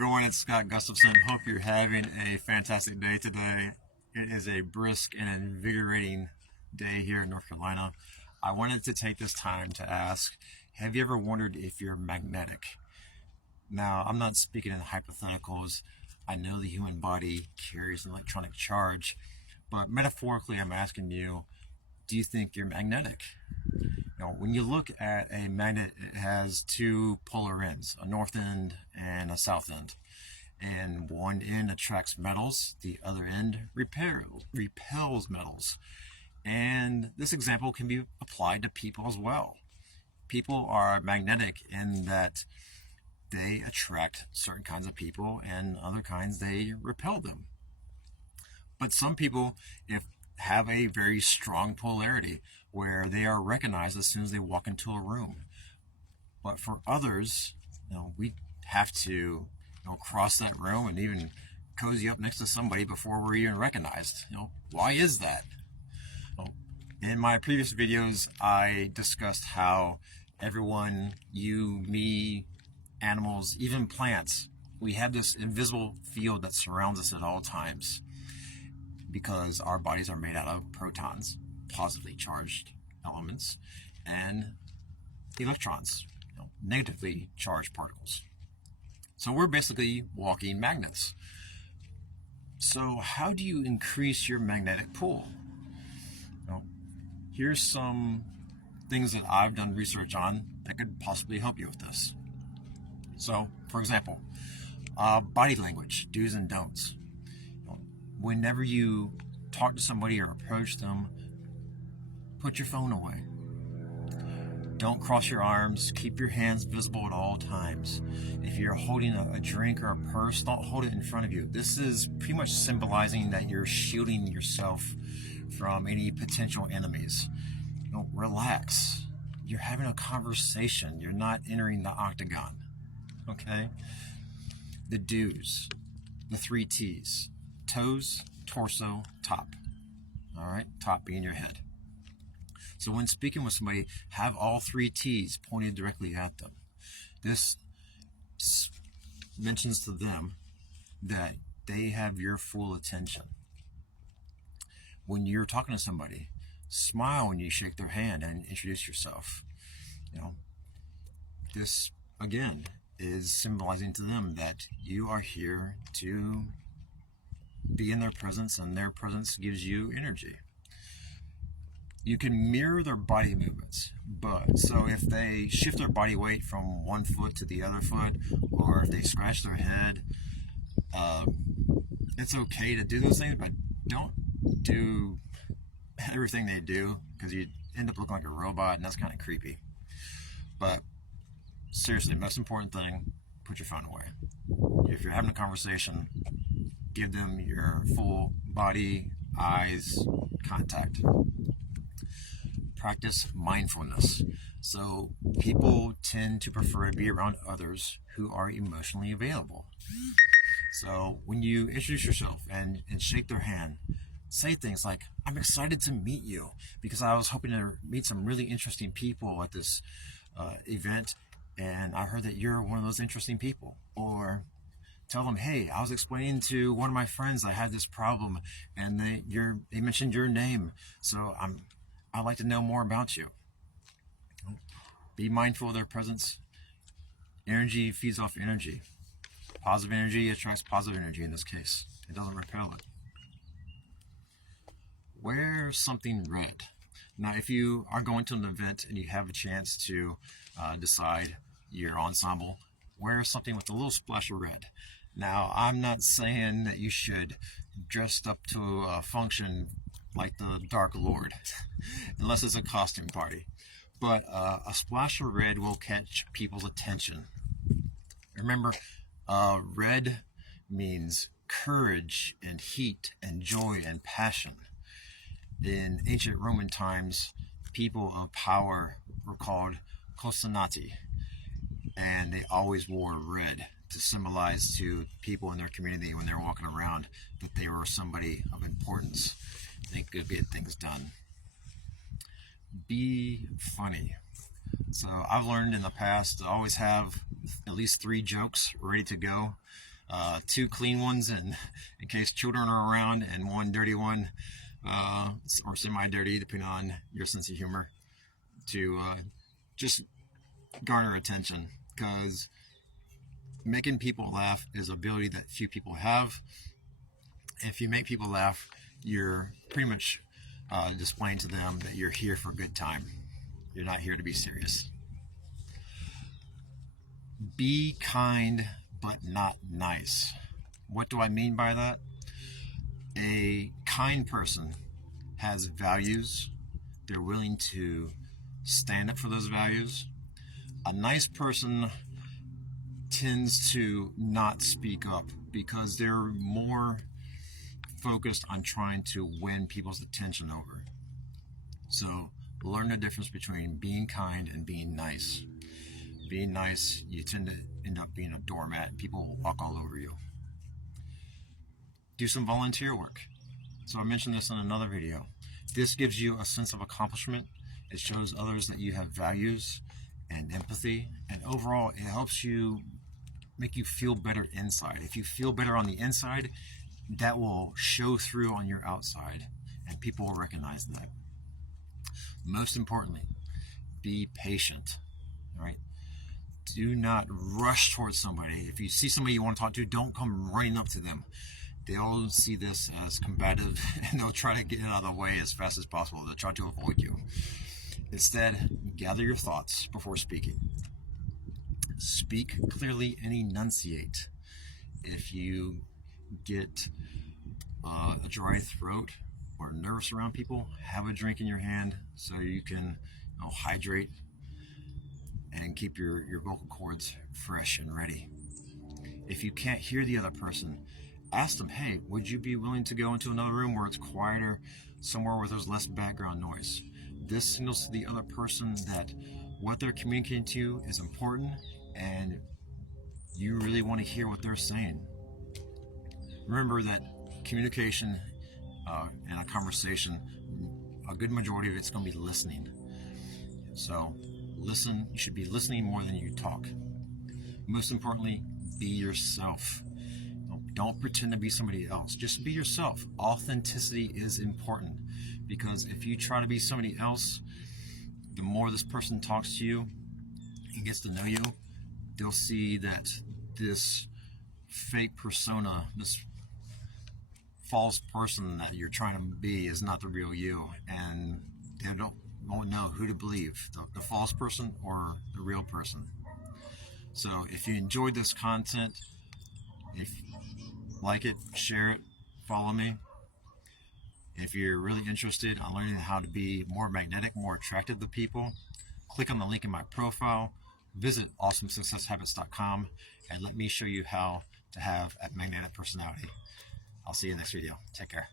everyone, it's Scott Gustafson. Hope you're having a fantastic day today. It is a brisk and invigorating day here in North Carolina. I wanted to take this time to ask, have you ever wondered if you're magnetic? Now, I'm not speaking in hypotheticals. I know the human body carries an electronic charge, but metaphorically, I'm asking you, do you think you're magnetic? Now, when you look at a magnet, it has two polar ends, a north end and a south end. And one end attracts metals, the other end repels metals. And this example can be applied to people as well. People are magnetic in that they attract certain kinds of people and other kinds they repel them. But some people have a very strong polarity where they are recognized as soon as they walk into a room. But for others, we have to cross that room and even cozy up next to somebody before we're even recognized. Why is that? In my previous videos, I discussed how everyone, you, me, animals, even plants, we have this invisible field that surrounds us at all times because our bodies are made out of protons, positively charged elements, and electrons, negatively charged particles. So we're basically walking magnets. So how do you increase your magnetic pull? Here's some things that I've done research on that could possibly help you with this. So, for example, body language, do's and don'ts. Whenever you talk to somebody or approach them, put your phone away. Don't cross your arms. Keep your hands visible at all times. If you're holding a drink or a purse, don't hold it in front of you. This is pretty much symbolizing that you're shielding yourself from any potential enemies. Relax. You're having a conversation. You're not entering the octagon. Okay? The do's, the 3 T's. Toes, torso, top. All right? Top being your head. So when speaking with somebody, have all 3 T's pointed directly at them. This mentions to them that they have your full attention. When you're talking to somebody, smile when you shake their hand and introduce yourself. This, again, is symbolizing to them that you are here to be in their presence, and their presence gives you energy. You can mirror their body movements, so if they shift their body weight from one foot to the other foot, or if they scratch their head, it's okay to do those things, but don't do everything they do, because you end up looking like a robot, and that's kind of creepy. But seriously, most important thing, put your phone away. If you're having a conversation, give them your full body, eyes contact. Practice mindfulness. So people tend to prefer to be around others who are emotionally available. So when you introduce yourself and shake their hand, say things like, I'm excited to meet you because I was hoping to meet some really interesting people at this event, and I heard that you're one of those interesting people. Or tell them, hey, I was explaining to one of my friends I had this problem, and they mentioned your name, so I'd like to know more about you. Be mindful of their presence. Energy feeds off energy. Positive energy attracts positive energy in this case. It doesn't repel it. Wear something red. Now, if you are going to an event and you have a chance to decide your ensemble, wear something with a little splash of red. Now, I'm not saying that you should dress up to a function like the Dark Lord, unless it's a costume party. But a splash of red will catch people's attention. Remember, red means courage and heat and joy and passion. In ancient Roman times, people of power were called cosenati, and they always wore red to symbolize to people in their community when they're walking around that they were somebody of importance. They could get things done. Be funny. So I've learned in the past to always have at least 3 jokes ready to go. 2 clean ones in case children are around, and 1 dirty one, or semi-dirty, depending on your sense of humor, to just garner attention. Because making people laugh is an ability that few people have. If you make people laugh, you're pretty much displaying to them that you're here for a good time. You're not here to be serious. Be kind, but not nice. What do I mean by that? A kind person has values. They're willing to stand up for those values. A nice person tends to not speak up because they're more focused on trying to win people's attention over. So learn the difference between being kind and being nice. Being nice, you tend to end up being a doormat and people will walk all over you. Do some volunteer work. So I mentioned this in another video. This gives you a sense of accomplishment. It shows others that you have values and empathy, and overall it helps you make you feel better inside. If you feel better on the inside, that will show through on your outside, and people will recognize that. Most importantly, be patient. All right? Do not rush towards somebody. If you see somebody you want to talk to, don't come running up to them. They'll see this as combative and they'll try to get out of the way as fast as possible. They'll try to avoid you. Instead, gather your thoughts before speaking. Speak clearly and enunciate. If you get a dry throat or nervous around people, have a drink in your hand so you can hydrate and keep your vocal cords fresh and ready. If you can't hear the other person, ask them, hey, would you be willing to go into another room where it's quieter, somewhere where there's less background noise? This signals to the other person that what they're communicating to you is important and you really want to hear what they're saying. Remember that communication in a conversation, a good majority of it's going to be listening. So listen. You should be listening more than you talk. Most importantly, be yourself. Don't pretend to be somebody else. Just be yourself. Authenticity is important, because if you try to be somebody else, the more this person talks to you and gets to know you, they'll see that this fake persona, this false person that you're trying to be is not the real you, and they won't know who to believe, the false person or the real person. So if you enjoyed this content, if you like it, share it, follow me. If you're really interested in learning how to be more magnetic, more attractive to people, click on the link in my profile, visit awesomesuccesshabits.com, and let me show you how to have a magnetic personality. I'll see you in the next video. Take care.